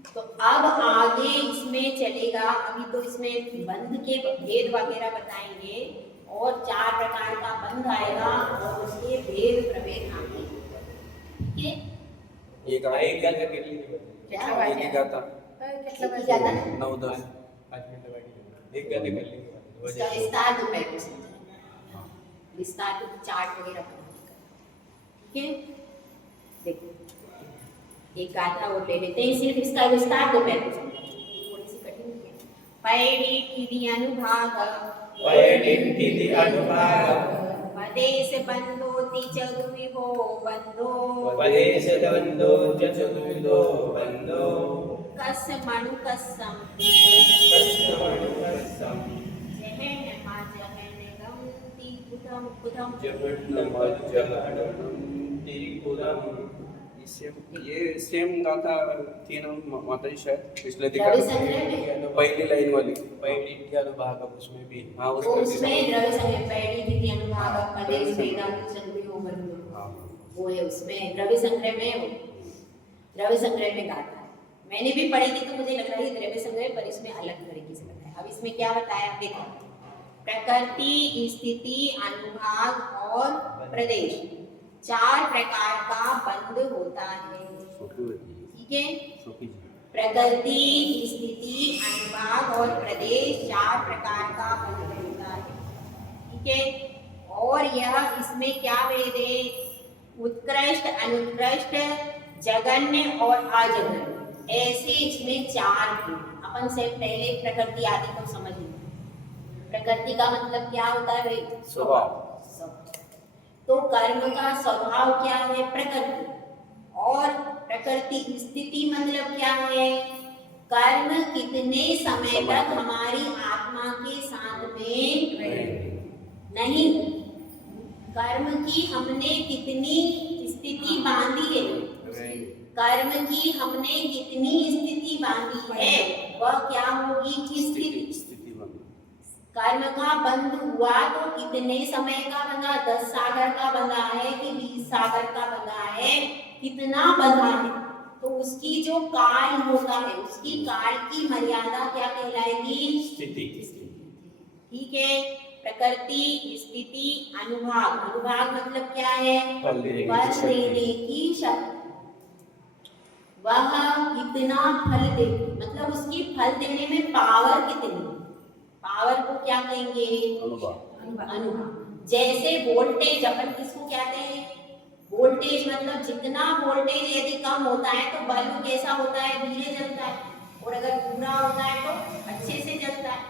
तो अब आगे इसमें चलेगा, अभी तो इसमें बंध के भेद वगैरह बताएंगे, और 4 प्रकार का बंध आएगा और उसके भेद प्रभेद आएंगे। ठीक है? एक આ એક आएगा ગાતા કેટલી ની બને? क्या? एक गाता કેટલા एक ही વાગે? गाता ना? 9-10 5 मिनट वाली एक गाता કેટલી ની બને? इसका विस्तार दोपहर को समझेंगे। विस्तार तो चार्ट वगैरह बनाने का। ठीक है? देखो एक गाथा और ले लेते हैं, सिर्फ इसका विस्तार दोपहर को समझेंगे। थोड़ी सी कठिन है। पैडी कीदी अनुभाग પૈડીઠિતિ અનુભાગ पदेश बंधोति चतुर्विभो बंधो પદેશ દંડો ચતુર્વિધો બંધો कस्मणु कस्सम કસ્મણુકસ્સમ जहन मा जहन गमति कुतम कुतम જગન્નમજ્જગણંતિ કુલમ ये सेम गाथा थी ना माता जी शायद पिछले रवि दिखा संग्रह में पहली लाइन वाली પૈડીઠિતિ અનુભાગ उसमें भी हाँ वो उसमें भी उसमें रवि संग्रह पैडी कीदी अनुभाग पदेश वेदांत चतुर्विभो बंधो हाँ वो है उसमें रवि संग्रह में वो रवि संग्रह में गाता है। मैंने भी पढ़ी थी तो मुझे लग रहा है रवि संग्रह पर इसमें अलग तरीके से बताया। अब इसमें क्या बताया देखो, प्रकृति स्थिति अनुभाग और प्रदेश 4 प्रकार का बंध होता है। सोफी होती है ठीक है? सोफी जी प्रकृति स्थिति अनुभाग और प्रदेश 4 प्रकार का बंध होता है। ठीक है? और यह इसमें क्या भेद है? उत्कृष्ट अनुत्कृष्ट जघन्य और अजघन्य ऐसे इसमें 4 गुण। अपन से पहले प्रकृति आदि को समझ लें। प्रकृति का मतलब क्या होता है भाई? स्वभाव तो कर्म का स्वभाव क्या है? प्रकृति। और प्रकृति स्थिति मतलब क्या है? कर्म कितने समय तक हमारी आत्मा के साथ में नहीं, कर्म की हमने कितनी स्थिति बांधी है, कर्म की हमने कितनी स्थिति बांधी है वह क्या होगी कि स्थिति। स्थिति बन कर्म का बंध हुआ तो कितने समय का बंधा? 10 सागर का बंधा है कि 20 सागर का बंधा है, कितना बंधा है? तो उसकी जो काल होता है उसकी काल की मर्यादा क्या कहलाएगी? स्थिति ठीक है? प्रकृति स्थिति अनुभाग। अनुभाग मतलब क्या है? फल देने की फल शक्ति। देने की शक्ति। वह कितना फल देगी मतलब उसकी फल देने में पावर कितनी। पावर को क्या कहेंगे? अनुभव अनुभाग। जैसे वोल्टेज, अपन किसको कहते हैं? वोल्टेज मतलब जितना वोल्टेज यदि कम होता है तो बल्ब कैसा होता है? धीरे जलता है, और अगर पूरा होता है तो अच्छे से जलता है।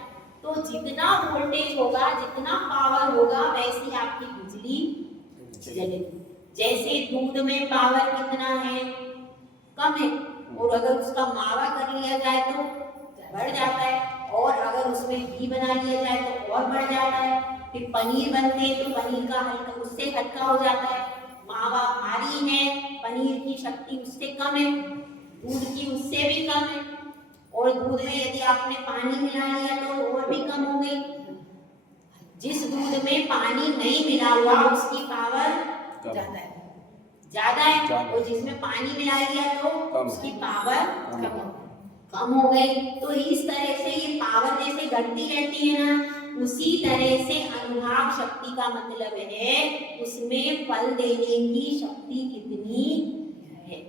तो जितना वोल्टेज होगा, जितना पावर होगा, वैसी आपकी बिजली जलेगी। जैसे दूध में पावर कितना है? कम है, और अगर उसका मावा कर लिया जाए तो बढ़ जाता है, और अगर उसमें घी बना लिया जाए तो और बढ़ जाता है। फिर पनीर बनते हैं तो पनीर का हल्का उससे हल्का हो जाता है। मावा भारी है, पनीर की शक्ति उससे कम है, दूध की उससे भी कम है, और दूध में यदि आपने पानी मिला लिया तो और भी कम हो गई। जिस दूध में पानी नहीं मिला हुआ उसकी पावर ज्यादा है। ज्यादा है, और जिसमें पानी मिला लिया तो कम। उसकी पावर कम। कम हो गई। तो इस तरह से ये पावर जैसे घटती रहती है ना, उसी तरह से अनुभाग शक्ति का मतलब है उसमें फल देने की शक्ति कितनी है।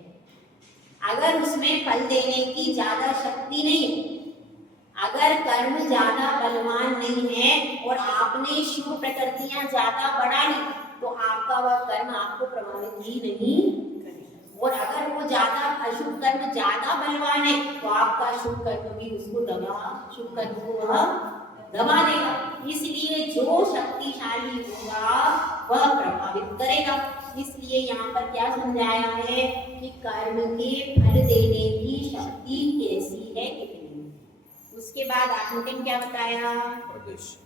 अगर उसमें फल देने की ज्यादा शक्ति नहीं, अगर कर्म ज्यादा बलवान नहीं है और आपने शुभ प्रकृतियां ज्यादा बढ़ा ली तो आपका वह कर्म आपको प्रभावित ही नहीं करेगा। और अगर वो ज्यादा अशुभ कर्म ज्यादा बलवान है तो आपका शुभ कर्म भी उसको शुभ कर्म को वह दबा देगा। इसलिए जो शक्तिशाली होगा वह प्रभावित करेगा। इसलिए यहाँ पर क्या समझाया है कि कर्म के फल देने की शक्ति कैसी है, कितनी। उसके बाद आत्मकन क्या बताया? प्रदेश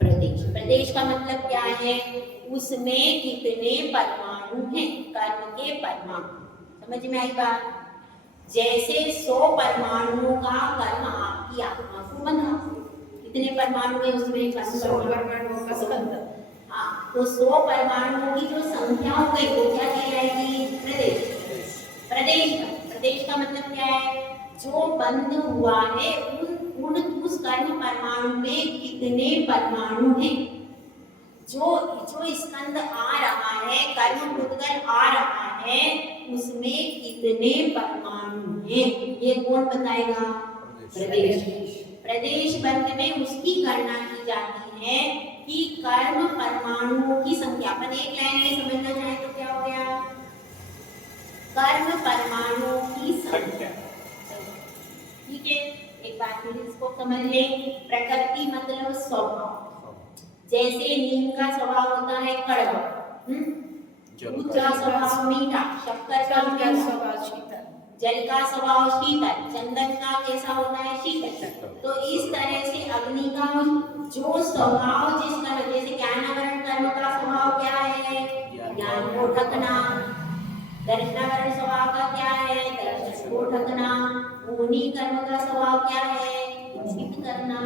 प्रदेश। प्रदेश का मतलब क्या है? उसमें कितने परमाणु हैं, कर्म के परमाणु। समझ में आई बात? जैसे 100 परमाणुओं का कर्म आपकी आत्मा को बना, कितने परमाणु है उसमें? 100 परमाणुओं का स्कंद। हाँ, तो 100 परमाणुओं की जो संख्या हो गई वो क्या कहलाएगी? प्रदेश। प्रदेश का मतलब क्या है? जो बंध हुआ है उस कर्म परमाणु में कितने परमाणु हैं जो जो स्कंद आ रहा है, कर्म भूतगल आ रहा है, उसमें कितने परमाणु हैं, ये कौन बताएगा? प्रदेश। प्रदेश बंध में उसकी गणना की जाती है कि कर्म परमाणुओं की संख्या। अपन एक लाइन में समझना चाहे तो क्या हो गया? कर्म परमाणुओं की संख्या। ठीक है, एक बात फिर इसको समझ ले। प्रकृति मतलब स्वभाव। जैसे नीम का स्वभाव होता है कड़वा, दूध का स्वभाव मीठा, शक्कर का स्वभाव शीतल, जल का स्वभाव शीतल, चंदन का कैसा होता है? शीतल। तो इस तरह से अग्नि का जो स्वभाव जिस कर्म, जैसे ज्ञानावरण कर्म का स्वभाव क्या है? ज्ञान को ढकना। दर्शनावरण स्वभाव का क्या है? दर्शन को ढकना। मुनि कर्म का स्वभाव क्या है? उचित करना।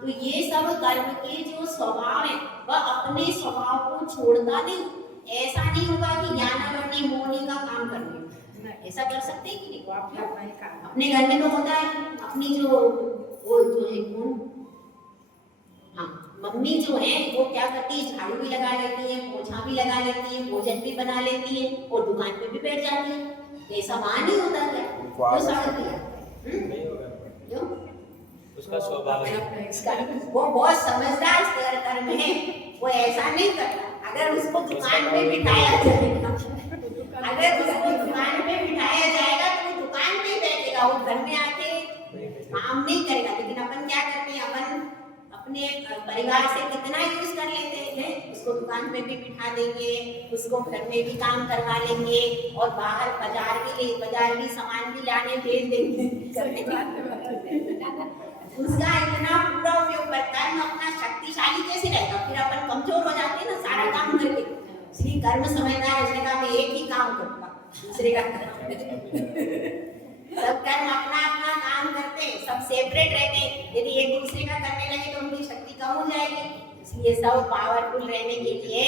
तो ये सब कर्म के जो स्वभाव है वह अपने स्वभाव को छोड़ता नहीं। ऐसा नहीं होगा कि ज्ञानावरणी मोहनी का काम कर ले, ऐसा कर सकते हैं कि नहीं? अपने घर में तो होता है, अपनी जो वो जो है कौन, हाँ मम्मी जो है वो क्या करती है? झाड़ू भी लगा लेती है, पोछा भी लगा लेती है, भोजन भी बना लेती है और दुकान पे भी बैठ जाती है। ऐसा वहां नहीं होता क्या? वो सारा क्यों? उसका स्वभाव है। वो बहुत समझदार कर्म है, वो ऐसा नहीं करता। अगर उसको दुकान पे बिठाया जाएगा, अगर उसको दुकान पे बिठाया जाएगा तो वो दुकान पे ही बैठेगा, वो घर में आके काम नहीं करेगा। लेकिन अपन क्या करते हैं? अपन अपने परिवार से कितना यूज कर लेते हैं, उसको दुकान पे भी बिठा देंगे, उसको घर में भी काम करवा लेंगे और बाहर बाजार भी सामान भी लाने भेज देंगे। उसका इतना पूरा उपयोग करता है, अपना शक्तिशाली कैसे रहेगा? फिर अपन कमजोर हो जाते हैं ना सारा काम करके। इसलिए कर्म समझदार उसने कहा मैं एक ही काम करूंगा, दूसरे का सब कर्म अपना अपना काम करते हैं, सब सेपरेट रहते हैं। यदि एक दूसरे का करने लगे तो उनकी शक्ति कम हो जाएगी। इसलिए सब पावरफुल रहने के लिए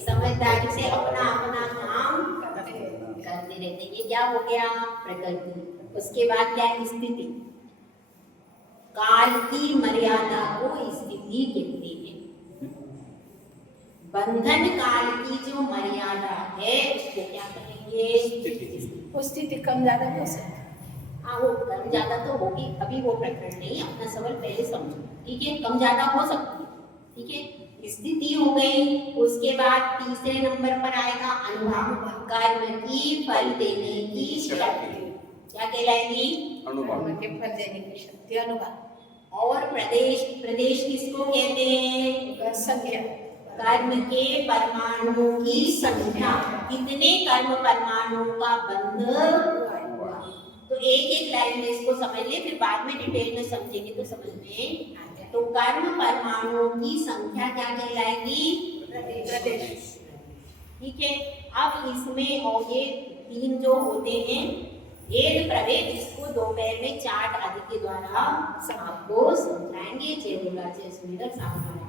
समझदारी से अपना अपना काम करते रहते हैं। ये क्या हो गया? प्रकृति। उसके बाद क्या? स्थिति। काल की मर्यादा को स्थिति कहते हैं। बंधन काल की जो मर्यादा है उसको क्या कहेंगे? वो स्थिति कम ज्यादा हो सकती है। हाँ वो कम ज्यादा तो होगी, अभी वो प्रकरण नहीं, अपना सवाल पहले समझो। ठीक है, कम ज्यादा हो सकती है। ठीक है, स्थिति हो गई। उसके बाद तीसरे नंबर पर आएगा अनुभव। कर्म की फल देने की शक्ति क्या कहलाएगी? अनुभव के फल देने की शक्ति अनुभव। और प्रदेश किसको कहते हैं? संख्या। कर्म के परमाणुओं की संख्या, कितने कर्म परमाणुओं का बंध हुआ। तो एक एक लाइन में इसको समझ ले, फिर बाद में डिटेल में समझेंगे तो समझ में आ जाए। तो कर्म परमाणुओं की संख्या क्या कहलाएगी? प्रदेश। ठीक है, अब इसमें और ये तीन जो होते हैं भेद प्रभेद, इसको दोपहर में चार्ट आदि के द्वारा आपको समझाएंगे। जय दुर्गा, जय सुंदर, सावधान।